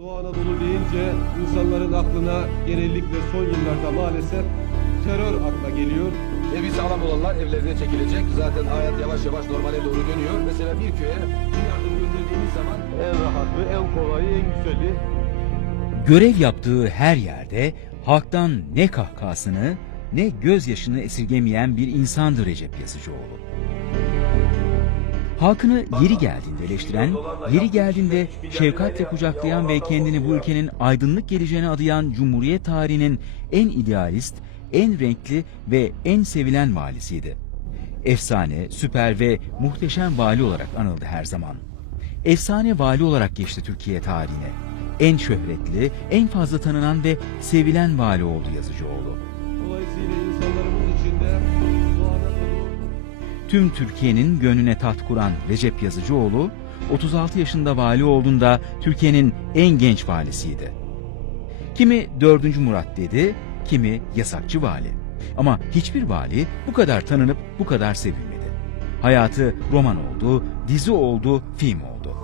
Doğu Anadolu deyince insanların aklına genellikle son yıllarda maalesef terör akla geliyor. Evi sağlam olanlar evlerine çekilecek. Zaten hayat yavaş yavaş normale doğru dönüyor. Mesela bir köye bir yardım gönderdiğimiz zaman En rahatı, en kolayı, en güzeli Görev yaptığı her yerde halktan ne kahkahasını ne gözyaşını esirgemeyen bir insandı Recep Yazıcıoğlu. Halkını yeri geldiğinde eleştiren, yeri geldiğinde şefkatle kucaklayan ve kendini bu ülkenin aydınlık geleceğine adayan Cumhuriyet tarihinin en idealist, en renkli ve en sevilen valisiydi. Efsane, süper ve muhteşem vali olarak anıldı her zaman. Efsane vali olarak geçti Türkiye tarihine. En şöhretli, en fazla tanınan ve sevilen vali oldu Yazıcıoğlu. Dolayısıyla insanlarımız için de Tüm Türkiye'nin gönlüne tat kuran Recep Yazıcıoğlu, 36 yaşında vali olduğunda Türkiye'nin en genç valisiydi. Kimi 4. Murat dedi, kimi yasakçı vali. Ama hiçbir vali bu kadar tanınıp bu kadar sevilmedi. Hayatı roman oldu, dizi oldu, film oldu.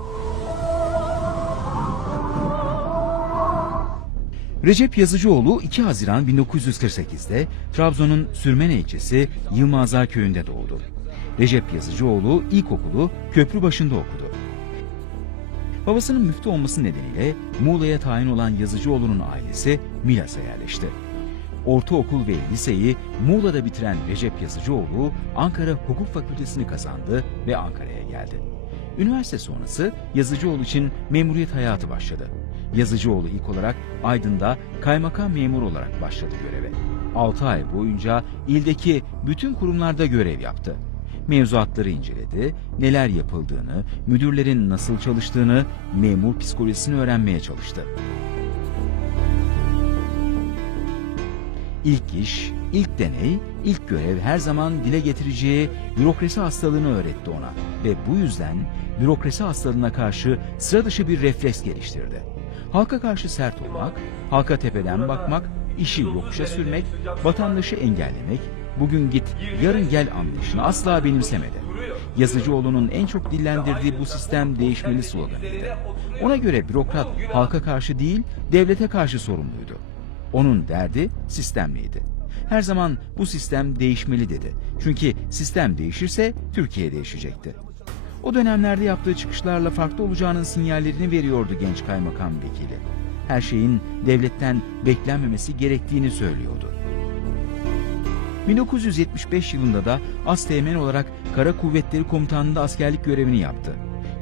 Recep Yazıcıoğlu 2 Haziran 1948'de Trabzon'un Sürmene ilçesi Yılmazlar köyünde doğdu. Recep Yazıcıoğlu ilkokulu Köprübaşı'nda okudu. Babasının müftü olması nedeniyle Muğla'ya tayin olan Yazıcıoğlu'nun ailesi Milas'a yerleşti. Ortaokul ve liseyi Muğla'da bitiren Recep Yazıcıoğlu Ankara Hukuk Fakültesini kazandı ve Ankara'ya geldi. Üniversite sonrası Yazıcıoğlu için memuriyet hayatı başladı. Yazıcıoğlu ilk olarak Aydın'da kaymakam memur olarak başladı göreve. 6 ay boyunca ildeki bütün kurumlarda görev yaptı. Mevzuatları inceledi, neler yapıldığını, müdürlerin nasıl çalıştığını, memur psikolojisini öğrenmeye çalıştı. İlk iş, ilk deney, ilk görev her zaman dile getireceği bürokrasi hastalığını öğretti ona ve bu yüzden bürokrasi hastalığına karşı sıra dışı bir refleks geliştirdi. Halka karşı sert olmak, halka tepeden bakmak, işi yokuşa sürmek, vatandaşı engellemek, bugün git yarın gel anlayışını asla benimsemedi. Yazıcıoğlu'nun en çok dillendirdiği bu sistem değişmeli sloganıydı. Ona göre bürokrat halka karşı değil, devlete karşı sorumluydu. Onun derdi sistemliydi. Her zaman bu sistem değişmeli dedi. Çünkü sistem değişirse Türkiye değişecekti. O dönemlerde yaptığı çıkışlarla farklı olacağının sinyallerini veriyordu genç kaymakam vekili. Her şeyin devletten beklenmemesi gerektiğini söylüyordu. 1975 yılında da Asteğmen olarak Kara Kuvvetleri Komutanlığı'nda askerlik görevini yaptı.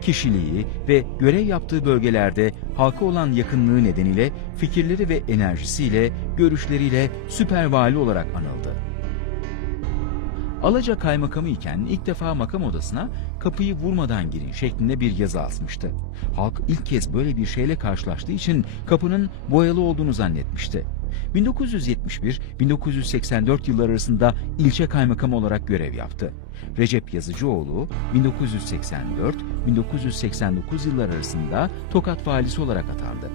Kişiliği ve görev yaptığı bölgelerde halka olan yakınlığı nedeniyle fikirleri ve enerjisiyle, görüşleriyle süper vali olarak anıldı. Alaca kaymakamı iken ilk defa makam odasına kapıyı vurmadan girin şeklinde bir yazı asmıştı. Halk ilk kez böyle bir şeyle karşılaştığı için kapının boyalı olduğunu zannetmişti. 1971-1984 yılları arasında ilçe kaymakamı olarak görev yaptı. Recep Yazıcıoğlu 1984-1989 yılları arasında Tokat valisi olarak atandı.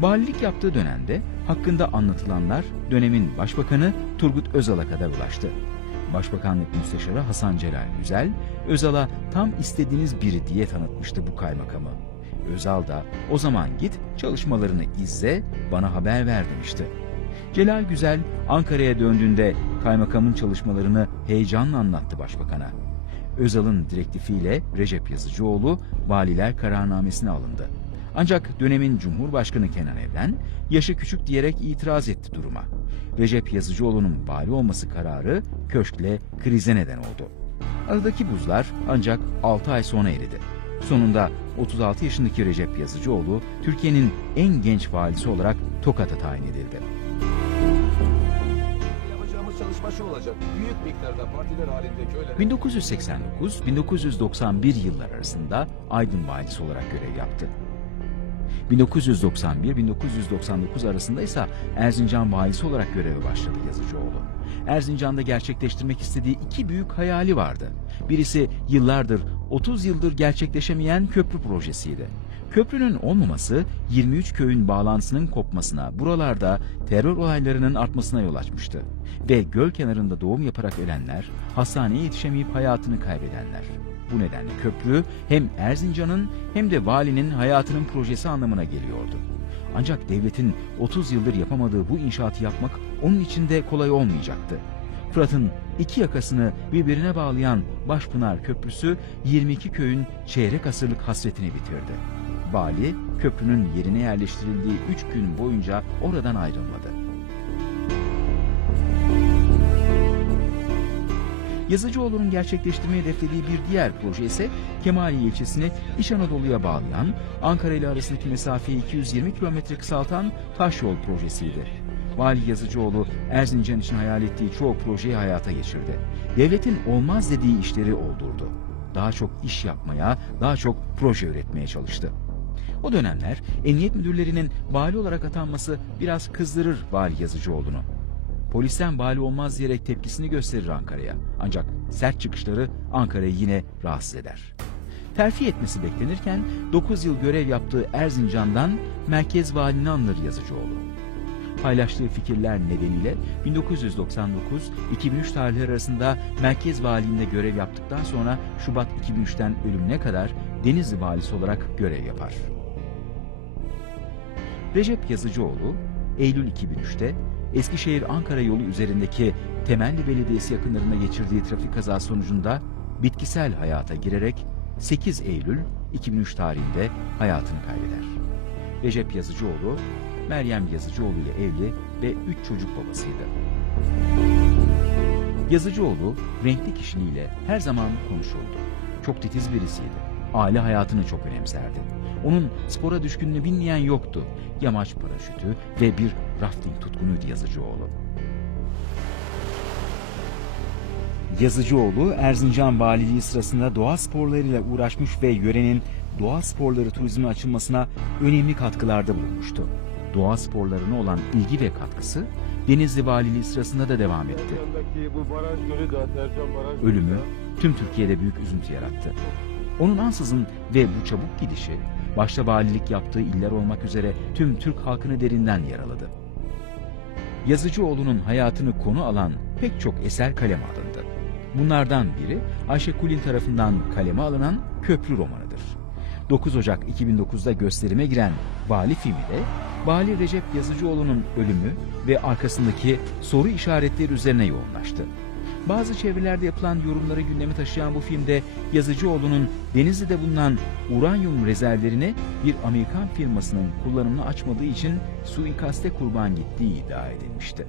Valilik yaptığı dönemde hakkında anlatılanlar dönemin başbakanı Turgut Özal'a kadar ulaştı. Başbakanlık Müsteşarı Hasan Celal Güzel, Özal'a tam istediğiniz biri diye tanıtmıştı bu kaymakamı. Özal da o zaman git çalışmalarını izle bana haber ver demişti. Celal Güzel Ankara'ya döndüğünde kaymakamın çalışmalarını heyecanla anlattı başbakana. Özal'ın direktifiyle Recep Yazıcıoğlu valiler kararnamesine alındı. Ancak dönemin Cumhurbaşkanı Kenan Evren yaşı küçük diyerek itiraz etti duruma. Recep Yazıcıoğlu'nun vali olması kararı köşkle krize neden oldu. Aradaki buzlar ancak 6 ay sonra eridi. Sonunda 36 yaşındaki Recep Yazıcıoğlu Türkiye'nin en genç valisi olarak Tokat'a tayin edildi. Çalışma olacak. Büyük miktarda partiler halinde köylere 1989-1991 yıllar arasında Aydın valisi olarak görev yaptı. 1991-1999 arasında ise Erzincan valisi olarak göreve başladı Yazıcıoğlu. Erzincan'da gerçekleştirmek istediği iki büyük hayali vardı. Birisi yıllardır, 30 yıldır gerçekleşemeyen köprü projesiydi. Köprünün olmaması 23 köyün bağlantısının kopmasına, buralarda terör olaylarının artmasına yol açmıştı. Ve göl kenarında doğum yaparak ölenler, hastaneye yetişemeyip hayatını kaybedenler. Bu nedenle köprü hem Erzincan'ın hem de valinin hayatının projesi anlamına geliyordu. Ancak devletin 30 yıldır yapamadığı bu inşaatı yapmak onun için de kolay olmayacaktı. Fırat'ın iki yakasını birbirine bağlayan Başpınar Köprüsü 22 köyün çeyrek asırlık hasretini bitirdi. Vali köprünün yerine yerleştirildiği 3 gün boyunca oradan ayrılmadı. Yazıcıoğlu'nun gerçekleştirmeyi hedeflediği bir diğer proje ise Kemaliye ilçesini İç Anadolu'ya bağlayan, Ankara ile arasındaki mesafeyi 220 kilometre kısaltan taşyol projesiydi. Vali Yazıcıoğlu Erzincan için hayal ettiği çoğu projeyi hayata geçirdi. Devletin olmaz dediği işleri oldurdu. Daha çok iş yapmaya, daha çok proje üretmeye çalıştı. O dönemler emniyet müdürlerinin vali olarak atanması biraz kızdırır Vali Yazıcıoğlu'nu. Polisten vali olmaz diyerek tepkisini gösterir Ankara'ya. Ancak sert çıkışları Ankara'yı yine rahatsız eder. Terfi etmesi beklenirken 9 yıl görev yaptığı Erzincan'dan merkez valini anılır Yazıcıoğlu. Paylaştığı fikirler nedeniyle 1999-2003 tarihleri arasında merkez valiliğinde görev yaptıktan sonra Şubat 2003'ten ölümüne kadar Denizli valisi olarak görev yapar. Recep Yazıcıoğlu, Eylül 2003'te Eskişehir-Ankara yolu üzerindeki Temelli Belediyesi yakınlarında geçirdiği trafik kazası sonucunda bitkisel hayata girerek 8 Eylül 2003 tarihinde hayatını kaybeder. Recep Yazıcıoğlu, Meryem Yazıcıoğlu ile evli ve 3 çocuk babasıydı. Yazıcıoğlu renkli kişiliğiyle her zaman konuşuldu. Çok titiz birisiydi. Aile hayatını çok önemserdi. Onun spora düşkünlüğünü bilmeyen yoktu. Yamaç paraşütü ve bir rafting tutkunuydu Yazıcıoğlu. Yazıcıoğlu Erzincan Valiliği sırasında doğa sporlarıyla uğraşmış ve yörenin doğa sporları turizmi açılmasına önemli katkılarda bulunmuştu. Doğa sporlarına olan ilgi ve katkısı Denizli Valiliği sırasında da devam etti. Ölümü tüm Türkiye'de büyük üzüntü yarattı. Onun ansızın ve bu çabuk gidişi başta valilik yaptığı iller olmak üzere tüm Türk halkını derinden yaraladı. Yazıcıoğlu'nun hayatını konu alan pek çok eser kaleme alındı. Bunlardan biri Ayşe Kulin tarafından kaleme alınan Köprü romanıdır. 9 Ocak 2009'da gösterime giren Vali filmi de Vali Recep Yazıcıoğlu'nun ölümü ve arkasındaki soru işaretleri üzerine yoğunlaştı. Bazı çevrelerde yapılan yorumları gündeme taşıyan bu filmde Yazıcıoğlu'nun Denizli'de bulunan uranyum rezervlerini bir Amerikan firmasının kullanımını açmadığı için suikaste kurban gittiği iddia edilmişti.